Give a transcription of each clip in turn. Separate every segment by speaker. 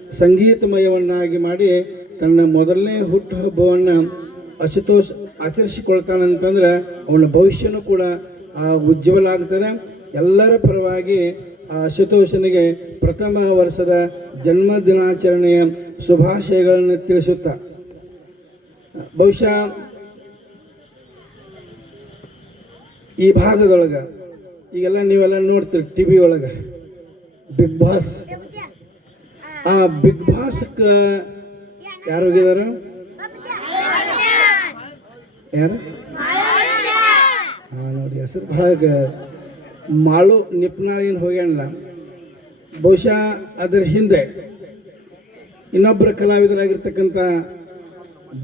Speaker 1: ಸಂಗೀತಮಯವನ್ನಾಗಿ ಮಾಡಿ ತನ್ನ ಮೊದಲನೇ ಹುಟ್ಟುಹಬ್ಬವನ್ನು ಅಶುತೋಷ್ ಆಚರಿಸಿಕೊಳ್ತಾನಂತಂದ್ರೆ ಅವನ ಭವಿಷ್ಯನೂ ಕೂಡ ಆ ಉಜ್ವಲ ಆಗ್ತಾನೆ ಎಲ್ಲರ ಪರವಾಗಿ ಆ ಅಶುತೋಷನಿಗೆ ಪ್ರಥಮ ವರ್ಷದ ಜನ್ಮ ದಿನಾಚರಣೆಯ ಶುಭಾಶಯಗಳನ್ನು ತಿಳಿಸುತ್ತಾ. ಬಹುಶಃ ಈ ಭಾಗದೊಳಗೆ ಈಗೆಲ್ಲ ನೀವೆಲ್ಲ ನೋಡ್ತೀರಿ ಟಿ ವಿ ಒಳಗೆ. Big Boss. ಆ ಬಿಗ್ ಬಾಸ್ಕ ಯಾರು ಹೋಗಿದಾರ? ಯಾರು? ನೋಡಿ, ಹೆಸರು ಭಾಳ ಮಾಳು ನಿಪ್ನಾಳೇನು ಹೋಗ್ಯಾನಲ್ಲ ಬಹುಶಃ ಅದರ ಹಿಂದೆ ಇನ್ನೊಬ್ಬರ ಕಲಾವಿದರಾಗಿರ್ತಕ್ಕಂಥ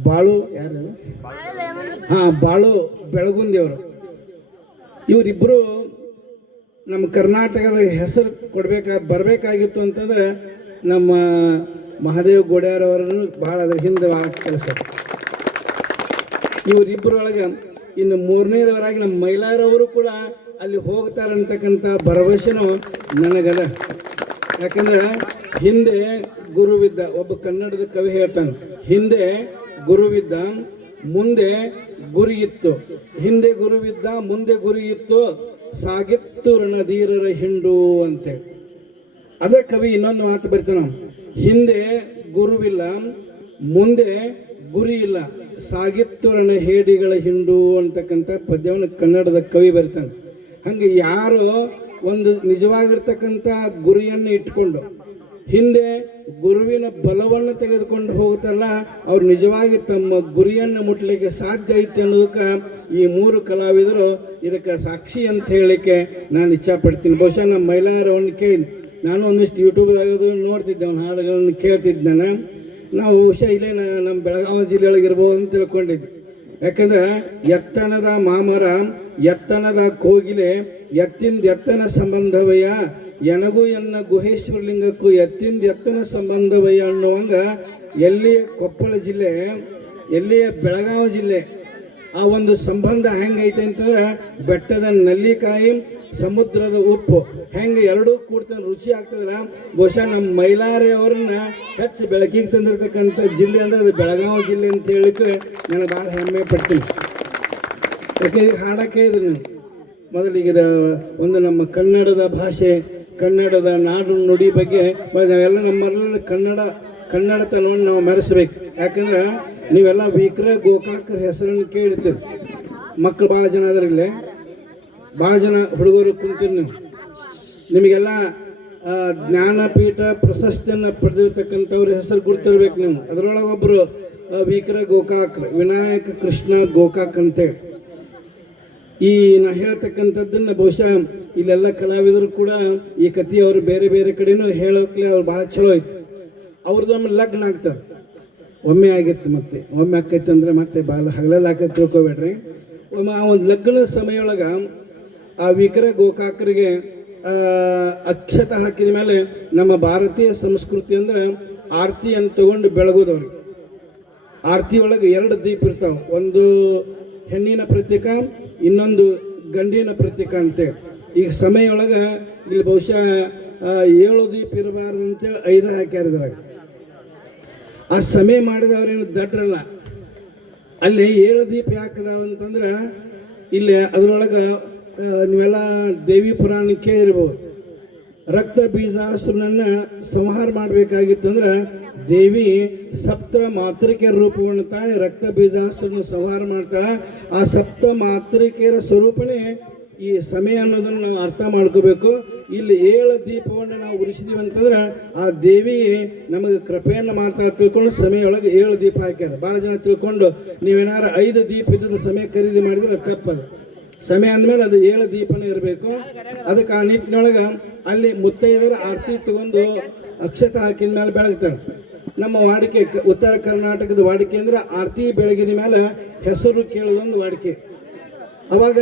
Speaker 1: ಬಾಳು ಯಾರು? ಹಾಂ, ಬಾಳು ಬೆಳಗುಂದಿ ಅವರು ಇವರಿಬ್ಬರು ನಮ್ಮ ಕರ್ನಾಟಕದ ಹೆಸರು ಕೊಡಬೇಕಾ, ಬರಬೇಕಾಗಿತ್ತು ಅಂತಂದ್ರೆ ನಮ್ಮ ಮಹಾದೇವ್ ಗೋಡ್ಯಾರವರನ್ನು ಭಾಳ ಅದರ ಹಿಂದೆ ಕೆಲಸ ಇವರಿಬ್ಬರೊಳಗೆ ಇನ್ನು ಮೂರನೇದವರಾಗಿ ನಮ್ಮ ಮೈಲಾರವರು ಕೂಡ ಅಲ್ಲಿ ಹೋಗ್ತಾರೆ ಅಂತಕ್ಕಂಥ ಭರವಸೆನೂ ನನಗದ. ಯಾಕಂದ್ರೆ ಹಿಂದೆ ಗುರುವಿದ್ದ, ಒಬ್ಬ ಕನ್ನಡದ ಕವಿ ಹೇಳ್ತಾನೆ, ಹಿಂದೆ ಗುರುವಿದ್ದ, ಮುಂದೆ ಗುರಿ ಇತ್ತು. ಹಿಂದೆ ಗುರುವಿದ್ದ, ಮುಂದೆ ಗುರಿ ಇತ್ತು. ಸಾಗಿತ್ತು ರಣಧೀರರ ಹಿಂಡು ಅಂತೇಳಿ ಅದೇ ಕವಿ ಇನ್ನೊಂದು ಮಾತು ಬರ್ತಾನ. ಹಿಂದೆ ಗುರುವಿಲ್ಲ, ಮುಂದೆ ಗುರಿ ಇಲ್ಲ. ಸಾಗಿತ್ತುರನ ಹೇಡಿಗಳ ಹಿಂಡು ಅಂತಕ್ಕಂಥ ಪದ್ಯವನ್ನು ಕನ್ನಡದ ಕವಿ ಬರ್ತಾನೆ. ಹಂಗೆ ಯಾರು ಒಂದು ನಿಜವಾಗಿರ್ತಕ್ಕಂಥ ಗುರಿಯನ್ನು ಇಟ್ಕೊಂಡು, ಹಿಂದೆ ಗುರುವಿನ ಬಲವನ್ನು ತೆಗೆದುಕೊಂಡು ಹೋಗುತ್ತಲ್ಲ ಅವ್ರು ನಿಜವಾಗಿ ತಮ್ಮ ಗುರಿಯನ್ನು ಮುಟ್ಲಿಕ್ಕೆ ಸಾಧ್ಯ ಐತೆ ಅನ್ನೋದಕ್ಕೆ ಈ ಮೂರು ಕಲಾವಿದರು ಇದಕ್ಕೆ ಸಾಕ್ಷಿ ಅಂತ ಹೇಳಲಿಕ್ಕೆ ನಾನು ಇಚ್ಛಪಡ್ತೀನಿ. ಬಹುಶಃ ನಮ್ಮ ಮೈಲಾರವನ್ನು ಕೇಳಿ ನಾನು ಒಂದಿಷ್ಟು ಯೂಟ್ಯೂಬ್ದಾಗ ನೋಡ್ತಿದ್ದೆ, ಅವ್ನ ಹಾಡುಗಳನ್ನು ಕೇಳ್ತಿದ್ದೆ ನಾನು ನಾವು ಬಹುಶಃ ಇಲ್ಲೇ ನಮ್ಮ ಬೆಳಗಾವಿ ಜಿಲ್ಲೆಯೊಳಗಿರ್ಬೋದು ಅಂತ ತಿಳ್ಕೊಂಡಿದ್ದೆ. ಯಾಕಂದ್ರೆ ಎತ್ತನದ ಮಾಮರ, ಎತ್ತನದ ಕೋಗಿಲೆ, ಎತ್ತಿಂದ ಎತ್ತನ ಸಂಬಂಧವಯ್ಯ, ಎನಗೂ ಎನ್ನ ಗುಹೇಶ್ವರಲಿಂಗಕ್ಕೂ ಎತ್ತಿಂದ ಎತ್ತನ ಸಂಬಂಧವಯ್ಯ ಅನ್ನುವಂಗ ಎಲ್ಲಿಯ ಕೊಪ್ಪಳ ಜಿಲ್ಲೆ, ಎಲ್ಲಿಯ ಬೆಳಗಾವಿ ಜಿಲ್ಲೆ ಆ ಒಂದು ಸಂಬಂಧ ಹೆಂಗೈತೆ ಅಂತಂದ್ರೆ ಬೆಟ್ಟದ ನಲ್ಲಿಕಾಯಿ, ಸಮುದ್ರದ ಉಪ್ಪು. ಹೆಂಗೆ ಎರಡೂ ಕೂಡ್ತ ರುಚಿ ಆಗ್ತದಲ್ಲ, ಬಹುಶಃ ನಮ್ಮ ಮೈಲಾರಿ ಅವ್ರನ್ನ ಹೆಚ್ಚು ಬೆಳಕಿಗೆ ತಂದಿರತಕ್ಕಂಥ ಜಿಲ್ಲೆ ಅಂದ್ರೆ ಅದು ಬೆಳಗಾವಿ ಜಿಲ್ಲೆ ಅಂತ ಹೇಳಿಕ್ಕೆ ನನಗೆ ಭಾಳ ಹೆಮ್ಮೆ ಪಡ್ತೀನಿ. ಯಾಕೆ ಹಾಡಕ್ಕೆ ಇದ್ರು ಮೊದಲಿಗಿದ ಮೊದಲಿಗೆ ಒಂದು ನಮ್ಮ ಕನ್ನಡದ ಭಾಷೆ, ಕನ್ನಡದ ನಾಡು ನುಡಿ ಬಗ್ಗೆ ನಾವೆಲ್ಲ ನಮ್ಮಲ್ಲ ಕನ್ನಡ, ಕನ್ನಡತನವನ್ನು ನಾವು ಮೆರೆಸ್ಬೇಕು. ಯಾಕಂದ್ರೆ ನೀವೆಲ್ಲ ವಿಕ್ರ, ಗೋಕಾಕ್ರ ಹೆಸರನ್ನು ಕೇಳಿರ್ತೀರಿ ಮಕ್ಕಳು ಭಾಳ ಜನ ಅದರಲ್ಲಿ ಭಾಳ ಜನ ಹುಡುಗರು ಕುಂತೀರಿ ನೀವು ನಿಮಗೆಲ್ಲ ಜ್ಞಾನಪೀಠ ಪ್ರಶಸ್ತಿಯನ್ನು ಪಡೆದಿರ್ತಕ್ಕಂಥವ್ರ ಹೆಸರು ಗುರ್ತಿರ್ಬೇಕು ನೀವು. ಅದರೊಳಗೆ ಒಬ್ಬರು ವಿಕ್ರ, ಗೋಕಾಕ್ರ, ವಿನಾಯಕ ಕೃಷ್ಣ ಗೋಕಾಕ್ ಅಂತೇಳಿ. ಈ ನಾ ಹೇಳ್ತಕ್ಕಂಥದ್ದನ್ನ ಬಹುಶಃ ಇಲ್ಲೆಲ್ಲ ಕಲಾವಿದರು ಕೂಡ ಈ ಕಥೆ ಅವರು ಬೇರೆ ಬೇರೆ ಕಡೆನೂ ಹೇಳೋಕ್ಲೆ ಅವ್ರು ಭಾಳ ಚಲೋ ಐತಿ. ಆಮೇಲೆ ಲಗ್ನ ಆಗ್ತದೆ. ಒಮ್ಮೆ ಆಗಿತ್ತು ಮತ್ತೆ, ಒಮ್ಮೆ ಆಕೈತೆ ಅಂದ್ರೆ ಮತ್ತೆ ಬಾಲ ಹಗಲಲ್ಲಿ ಆಕೈತೆ ತಿಳ್ಕೊಬೇಡ್ರಿ. ಒಮ್ಮೆ ಆ ಒಂದು ಲಗ್ನದ ಸಮಯೊಳಗೆ ಆ ವಿಕ್ರ ಗೋಕಾಕರಿಗೆ ಅಕ್ಷತ ಹಾಕಿದ ಮೇಲೆ ನಮ್ಮ ಭಾರತೀಯ ಸಂಸ್ಕೃತಿ ಅಂದ್ರೆ ಆರತಿಯನ್ನು ತಗೊಂಡು ಬೆಳಗೋದವ್ರಿ. ಆರತಿ ಒಳಗೆ ಎರಡು ದೀಪ ಇರ್ತಾವೆ, ಒಂದು ಹೆಣ್ಣಿನ ಪ್ರತೀಕ, ಇನ್ನೊಂದು ಗಂಡಿನ ಪ್ರತೀಕ ಅಂತೇಳಿ ಈಗ ಸಮಯ ಒಳಗೆ ಇಲ್ಲಿ ಬಹುಶಃ ಏಳು ದೀಪ ಇರಬಾರ್ದು ಅಂತೇಳಿ ಐದು ಹಾಕ್ಯಾರ ಇದ್ರಾಗ. ಆ ಸಮಯ ಮಾಡಿದವ್ರೇನು ದಡ್ರಲ್ಲ. ಅಲ್ಲಿ ಏಳು ದೀಪ ಯಾಕದಾವ ಅಂತಂದ್ರೆ ಇಲ್ಲಿ ಅದರೊಳಗೆ ನೀವೆಲ್ಲ ದೇವಿ ಪುರಾಣ ಕೇಳಿರ್ಬೋದು ರಕ್ತ ಬೀಜಾಸುರನನ್ನು ಸಂಹಾರ ಮಾಡಬೇಕಾಗಿತ್ತಂದ್ರೆ ದೇವಿ ಸಪ್ತ ಮಾತೃಕೆಯರ ರೂಪವನ್ನು ತಾಳಿ ರಕ್ತ ಬೀಜಾಸುರನ ಸಂಹಾರ ಮಾಡ್ತಾಳೆ. ಆ ಸಪ್ತ ಮಾತೃಕೆಯರ ಸ್ವರೂಪನೇ ಈ ಸಮಯ ಅನ್ನೋದನ್ನು ನಾವು ಅರ್ಥ ಮಾಡ್ಕೋಬೇಕು. ಇಲ್ಲಿ ಏಳು ದೀಪವನ್ನು ನಾವು ಉರಿಸಿದೀವಿ ಅಂತಂದ್ರೆ ಆ ದೇವಿ ನಮಗೆ ಕೃಪೆಯನ್ನು ಮಾಡ್ತಾ ತಿಳ್ಕೊಂಡು ಸಮಯ ಒಳಗೆ ಏಳು ದೀಪ ಹಾಕ್ಯಾರ. ಭಾಳ ಜನ ತಿಳ್ಕೊಂಡು ನೀವೇನಾರು ಐದು ದೀಪ ಇದ್ದ ಸಮಯ ಖರೀದಿ ಮಾಡಿದ್ರೆ ಅದು ತಪ್ಪದು. ಸಮಯ ಅಂದಮೇಲೆ ಅದು ಏಳು ದೀಪನೇ ಇರಬೇಕು. ಅದಕ್ಕೆ ಆ ನಿಟ್ಟಿನೊಳಗೆ ಅಲ್ಲಿ ಮುತ್ತೈದರ ಆರತಿ ತಗೊಂಡು ಅಕ್ಷತ ಹಾಕಿದ ಮೇಲೆ ಬೆಳಗ್ತಾರೆ. ನಮ್ಮ ವಾಡಿಕೆ ಉತ್ತರ ಕರ್ನಾಟಕದ ವಾಡಿಕೆ ಅಂದ್ರೆ ಆರತಿ ಬೆಳಗಿನ ಮೇಲೆ ಹೆಸರು ಕೇಳೋದೊಂದು ವಾಡಿಕೆ. ಅವಾಗ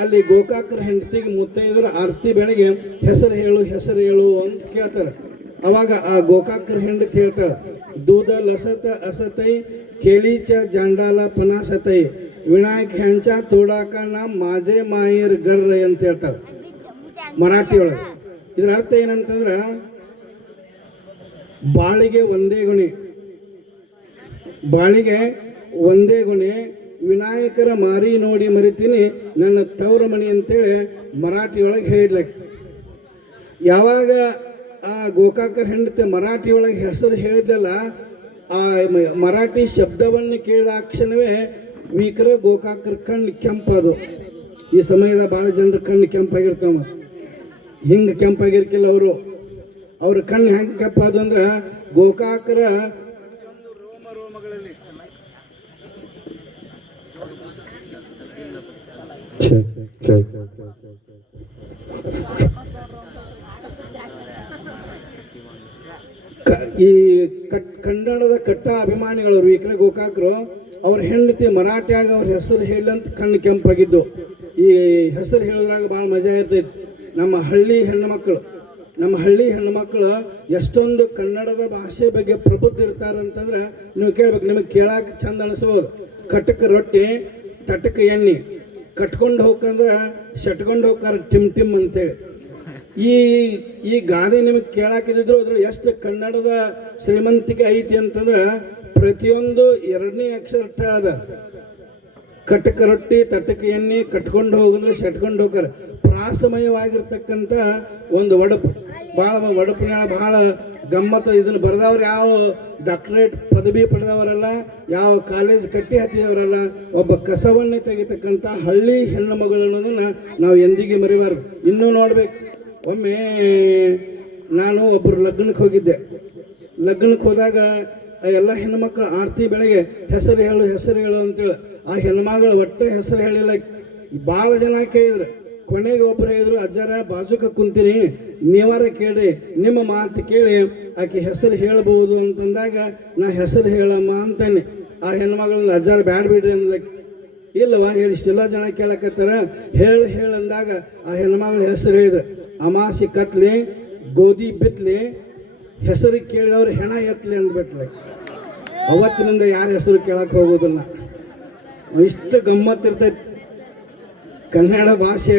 Speaker 1: ಅಲ್ಲಿ ಗೋಕಾಕರ ಹೆಂಡತಿಗೆ ಮುತ್ತೈದ್ರ ಆರತಿ ಬೆಳಗ್ಗೆ ಹೆಸರು ಹೇಳು ಹೆಸರು ಹೇಳು ಅಂತ ಕೇಳ್ತಾರೆ. ಅವಾಗ ಆ ಗೋಕಾಕರ ಹೆಂಡತಿ ಹೇಳ್ತಾಳೆ, ದೂದ ಲಸತ ಅಸತೈ, ಕೇಳಿಚ ಜಾಂಡಾಲ ಪನಾಸತೈ, ವಿನಾಯಕ್ ಹೆಂಚ ತೋಡಾಕ ನಾ ಮಾಜೆ ಮಾಯರ್ ಗರ್ರ ಅಂತ ಹೇಳ್ತಾಳೆ ಮರಾಠಿ ಒಳಗೆ ಇದರ ಅರ್ಥ ಏನಂತಂದ್ರೆ, ಬಾಳಿಗೆ ಒಂದೇ ಗುಣಿ, ಬಾಳಿಗೆ ಒಂದೇ ಗುಣಿ ವಿನಾಯಕರ ಮಾರಿ ನೋಡಿ ಮರಿತೀನಿ, ನನ್ನ ತವರ ಮಣಿ ಅಂತೇಳಿ ಮರಾಠಿಯೊಳಗೆ ಹೇಳಿದ್ಲಕ್ಕೆ. ಯಾವಾಗ ಆ ಗೋಕಾಕರ್ ಹೆಂಡತಿ ಮರಾಠಿಯೊಳಗೆ ಹೆಸರು ಹೇಳಿದಲ್ಲ ಆ ಮರಾಠಿ ಶಬ್ದವನ್ನು ಕೇಳಿದ ಕ್ಷಣವೇ ವೀಕರ ಗೋಕಾಕರ ಕಣ್ಣು ಕೆಂಪದು. ಈ ಸಮಯದ ಭಾಳ ಜನರ ಕಣ್ಣು ಕೆಂಪಾಗಿರ್ತಾವ ಹಿಂಗೆ ಕೆಂಪಾಗಿರ್ಕಿಲ್ಲ ಅವರು. ಅವ್ರ ಕಣ್ಣು ಹೆಂಗೆ ಕೆಂಪಾದು ಅಂದ್ರೆ ಗೋಕಾಕರ ಈ ಕಟ್ ಕನ್ನಡದ ಕಟ್ಟ ಅಭಿಮಾನಿಗಳು ಕಡೆ ಗೋಕಾಕರು, ಅವ್ರ ಹೆಂಡತಿ ಮರಾಠಿಯಾಗ ಅವ್ರ ಹೆಸರು ಹೇಳಂತ ಕಣ್ಣು ಕೆಂಪಾಗಿದ್ದು. ಈ ಹೆಸರು ಹೇಳಿದ್ರಾಗ ಭಾಳ ಮಜಾ ಇರ್ತೈತಿ. ನಮ್ಮ ಹಳ್ಳಿ ಹೆಣ್ಣು ಮಕ್ಕಳು. ನಮ್ಮ ಹಳ್ಳಿ ಹೆಣ್ಮಕ್ಳು ಎಷ್ಟೊಂದು ಕನ್ನಡದ ಭಾಷೆ ಬಗ್ಗೆ ಪ್ರಬುದ್ಧ ಇರ್ತಾರಂತಂದ್ರೆ ನೀವು ಕೇಳ್ಬೇಕು, ನಿಮಗೆ ಕೇಳಾಕ ಚಂದ ಅನಿಸ್ಬೋದು ಕಟಕ ರೊಟ್ಟಿ, ತಟಕ ಎಣ್ಣೆ. ಕಟ್ಕೊಂಡು ಹೋಗಂದ್ರೆ ಶಟ್ಕೊಂಡು ಹೋಗ್ತಾರೆ ಟಿಮ್ ಟಿಮ್ ಅಂತೇಳಿ. ಈ ಈ ಗಾದೆ ನಿಮಗೆ ಕೇಳಾಕಿದ್ರು ಅದ್ರ ಎಷ್ಟು ಕನ್ನಡದ ಶ್ರೀಮಂತಿಕೆ ಐತಿ ಅಂತಂದ್ರೆ ಪ್ರತಿಯೊಂದು ಎರಡನೇ ಅಕ್ಷರ ಅದ. ಕಟಕ ರೊಟ್ಟಿ, ತಟಕ ಎಣ್ಣೆ ಕಟ್ಕೊಂಡು ಹೋಗಂದ್ರೆ ಶಟ್ಕೊಂಡು ಹೋಗ್ತಾರೆ. ಪ್ರಾಸಮಯವಾಗಿರ್ತಕ್ಕಂಥ ಒಂದು ಒಡಪು. ಭಾಳ ಒಡಪಿನ ಭಾಳ ಗಮ್ಮತ್ತ ಇದನ್ನು ಬರೆದವ್ರು ಯಾವ ಡಾಕ್ಟರೇಟ್ ಪದವಿ ಪಡೆದವರಲ್ಲ, ಯಾವ ಕಾಲೇಜ್ ಕಟ್ಟಿ ಹತ್ತಿದವರಲ್ಲ, ಒಬ್ಬ ಕಸವನ್ನೇ ತೆಗಿತಕ್ಕಂಥ ಹಳ್ಳಿ ಹೆಣ್ಣು ಮಗಳು ಅನ್ನೋದನ್ನು ನಾವು ಎಂದಿಗೆ ಮರಿಬಾರ್ದು. ಇನ್ನೂ ನೋಡ್ಬೇಕು. ಒಮ್ಮೆ ನಾನು ಒಬ್ಬರು ಲಗ್ನಕ್ಕೆ ಹೋಗಿದ್ದೆ. ಲಗ್ನಕ್ಕೆ ಹೋದಾಗ ಎಲ್ಲ ಹೆಣ್ಮಕ್ಳು ಆರತಿ ಬೆಳಗ್ಗೆ ಹೆಸರು ಹೇಳು ಹೆಸರು ಹೇಳು ಅಂತೇಳಿ. ಆ ಹೆಣ್ಮಗಳು ಒಟ್ಟು ಹೆಸರು ಹೇಳಿಲ್ಲ. ಭಾಳ ಜನ ಕೇಳಿದ್ರು. ಕೊನೆಗೆ ಒಬ್ಬರು ಹೇಳಿದ್ರು ಅಜ್ಜರ, ಬಾಜುಕ ಕುಂತೀನಿ, ನೀವಾರ ಕೇಳಿ ನಿಮ್ಮ ಮಾತು ಕೇಳಿ ಆಕೆ ಹೆಸರು ಹೇಳ್ಬೋದು ಅಂತಂದಾಗ, ನಾ ಹೆಸರು ಹೇಳಮ್ಮ ಅಂತಾನೆ. ಆ ಹೆಣ್ಮಗಳನ್ನ ಅಜ್ಜಾರ ಬ್ಯಾಡ ಬಿಡ್ರಿ ಅಂದ್ಲಕ್ಕೆ ಹೇಳಿ ಇಷ್ಟೆಲ್ಲ ಜನ ಕೇಳಕತ್ತಾರ. ಹೇಳಿ, ಹೇಳು ಅಂದಾಗ ಆ ಹೆಣ್ಮಗಳ ಹೆಸರು ಹೇಳಿದ್ರು. ಅಮಾಸಿ ಕತ್ಲಿ, ಗೋಧಿ ಬಿತ್ಲಿ, ಹೆಸರು ಕೇಳಿದವ್ರು ಹೆಣ ಎತ್ತಲಿ ಅಂದ್ಬಿಟ್ಲೆ. ಅವತ್ತಿನಿಂದ ಯಾರ ಹೆಸರು ಕೇಳಕ್ಕೆ ಹೋಗೋದಿಲ್ಲ. ಇಷ್ಟು ಗಮ್ಮತ್ತಿರ್ತೈತಿ ಕನ್ನಡ ಭಾಷೆ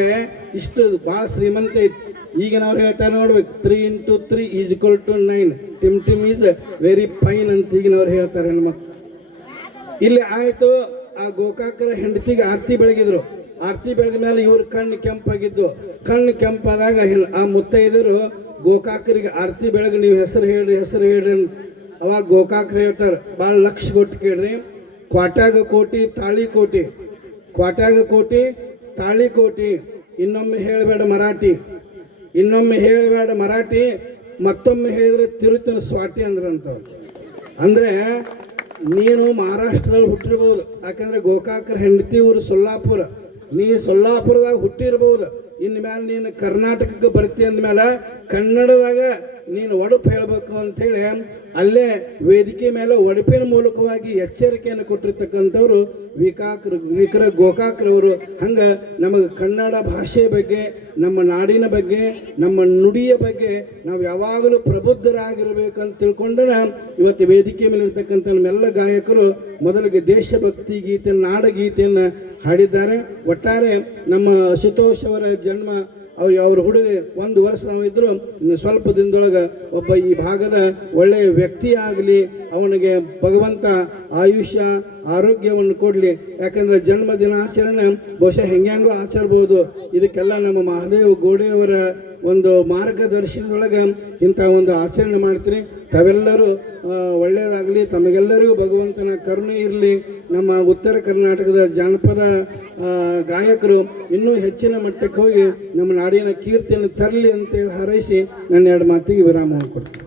Speaker 1: ಇಷ್ಟು ಭಾಳ ಶ್ರೀಮಂತ ಐತಿ ಈಗ ನಾವು ಹೇಳ್ತಾರೆ ನೋಡ್ಬೇಕು three into three is equal to nine Tim ಟಿಮ್ ಈಸ್ ವೆರಿ ಫೈನ್ ಅಂತ ಈಗಿನವ್ರು ಹೇಳ್ತಾರೆ ನಮ್ಮ ಇಲ್ಲಿ ಆಯಿತು, ಆ ಗೋಕಾಕರ ಹೆಂಡತಿಗೆ ಆರತಿ ಬೆಳಗಿದ್ರು. ಆರತಿ ಬೆಳಗಿದ ಮೇಲೆ ಇವ್ರ ಕಣ್ಣು ಕೆಂಪಾಗಿದ್ದು. ಕಣ್ಣು ಕೆಂಪಾದಾಗ ಆ ಮುತ್ತೈದರು ಗೋಕಾಕರಿಗೆ ಆರತಿ ಬೆಳಗ್ಗೆ ನೀವು ಹೆಸರು ಹೇಳ್ರಿ ಹೆಸರು ಹೇಳ್ರಿ ಅಂತ ಅವಾಗ ಗೋಕಾಕರು ಹೇಳ್ತಾರೆ, ಭಾಳ ಲಕ್ಷ ಕೊಟ್ಟು ಕೇಳ್ರಿ. ಕ್ವಾಟ್ಯಾಗ ಕೋಟಿ, ತಾಳಿ ಕೋಟಿ. ಕ್ವಾಟ್ಯಾಗ ಕೋಟಿ ತಾಳಿ ಕೋಟಿ ಇನ್ನೊಮ್ಮೆ ಹೇಳಬೇಡ ಮರಾಠಿ. ಇನ್ನೊಮ್ಮೆ ಹೇಳಬೇಡ ಮರಾಠಿ, ಮತ್ತೊಮ್ಮೆ ಹೇಳಿದ್ರೆ ತಿರುತಿನ ಸ್ವಾಟಿ ಅಂದ್ರಂತವ್ರು. ಅಂದ್ರೆ ನೀನು ಮಹಾರಾಷ್ಟ್ರದಲ್ಲಿ ಹುಟ್ಟಿರ್ಬೋದು. ಯಾಕಂದ್ರೆ ಗೋಕಾಕರ ಹೆಂಡತಿ ಊರು ಸೊಲ್ಲಾಪುರ. ನೀ ಸೊಲ್ಲಾಪುರದಾಗ ಹುಟ್ಟಿರ್ಬೋದು. ಇನ್ನು ಮೇಲೆ ನೀನು ಕರ್ನಾಟಕಕ್ಕೆ ಬರ್ತಿ ಅಂದಮೇಲೆ ಕನ್ನಡದಾಗ ನೀನು ಒಡಪು ಹೇಳಬೇಕು ಅಂಥೇಳಿ ಅಲ್ಲೇ ವೇದಿಕೆ ಮೇಲೆ ಒಡಪಿನ ಮೂಲಕವಾಗಿ ಎಚ್ಚರಿಕೆಯನ್ನು ಕೊಟ್ಟಿರ್ತಕ್ಕಂಥವ್ರು ವಿಕಾಕ್ರ ವಿಕ್ರ ಗೋಕಾಕ್ರವರು ಹಂಗೆ ನಮಗೆ ಕನ್ನಡ ಭಾಷೆ ಬಗ್ಗೆ, ನಮ್ಮ ನಾಡಿನ ಬಗ್ಗೆ, ನಮ್ಮ ನುಡಿಯ ಬಗ್ಗೆ ನಾವು ಯಾವಾಗಲೂ ಪ್ರಬುದ್ಧರಾಗಿರಬೇಕು ಅಂತ ತಿಳ್ಕೊಂಡ್ರೆ ಇವತ್ತು ವೇದಿಕೆ ಮೇಲೆ ಇರ್ತಕ್ಕಂಥ ನಮ್ಮೆಲ್ಲ ಗಾಯಕರು ಮೊದಲಿಗೆ ದೇಶಭಕ್ತಿ ಗೀತೆ ನಾಡಗೀತೆಯನ್ನು ಹಾಡಿದ್ದಾರೆ. ಒಟ್ಟಾರೆ ನಮ್ಮ ಅಶುತೋಷ್ ಅವರ ಜನ್ಮ ಅವ್ರು ಅವ್ರ ಹುಡುಗ ಒಂದು ವರ್ಷ ನಾವು ಇದ್ದರೂ ಸ್ವಲ್ಪ ದಿನದೊಳಗೆ ಒಬ್ಬ ಈ ಭಾಗದ ಒಳ್ಳೆಯ ವ್ಯಕ್ತಿ ಆಗಲಿ, ಅವನಿಗೆ ಭಗವಂತ ಆಯುಷ್ಯ, ಆರೋಗ್ಯವನ್ನು ಕೊಡಲಿ. ಯಾಕಂದ್ರೆ ಜನ್ಮ ದಿನಾಚರಣೆ ಬಹುಶಃ ಹೆಂಗ್ಯಾಂಗೋ ಆಚರ್ಬೋದು. ಇದಕ್ಕೆಲ್ಲ ನಮ್ಮ ಮಹಾದೇವ್ ಗೋಡೆಯವರ ಒಂದು ಮಾರ್ಗದರ್ಶನದೊಳಗೆ ಇಂಥ ಒಂದು ಆಚರಣೆ ಮಾಡ್ತೀನಿ. ತಾವೆಲ್ಲರೂ ಒಳ್ಳೆಯದಾಗಲಿ ತಮಗೆಲ್ಲರಿಗೂ ಭಗವಂತನ ಕರುಣೆ ಇರಲಿ. ನಮ್ಮ ಉತ್ತರ ಕರ್ನಾಟಕದ ಜಾನಪದ ಗಾಯಕರು ಇನ್ನೂ ಹೆಚ್ಚಿನ ಮಟ್ಟಕ್ಕೆ ಹೋಗಿ ನಮ್ಮ ನಾಡಿನ ಕೀರ್ತಿಯನ್ನು ತರಲಿ ಅಂತೇಳಿ ಹಾರೈಸಿ ನನ್ನ ಎರಡು ಮಾತಿಗೆ ವಿರಾಮ ಕೊಡ್ತೀನಿ.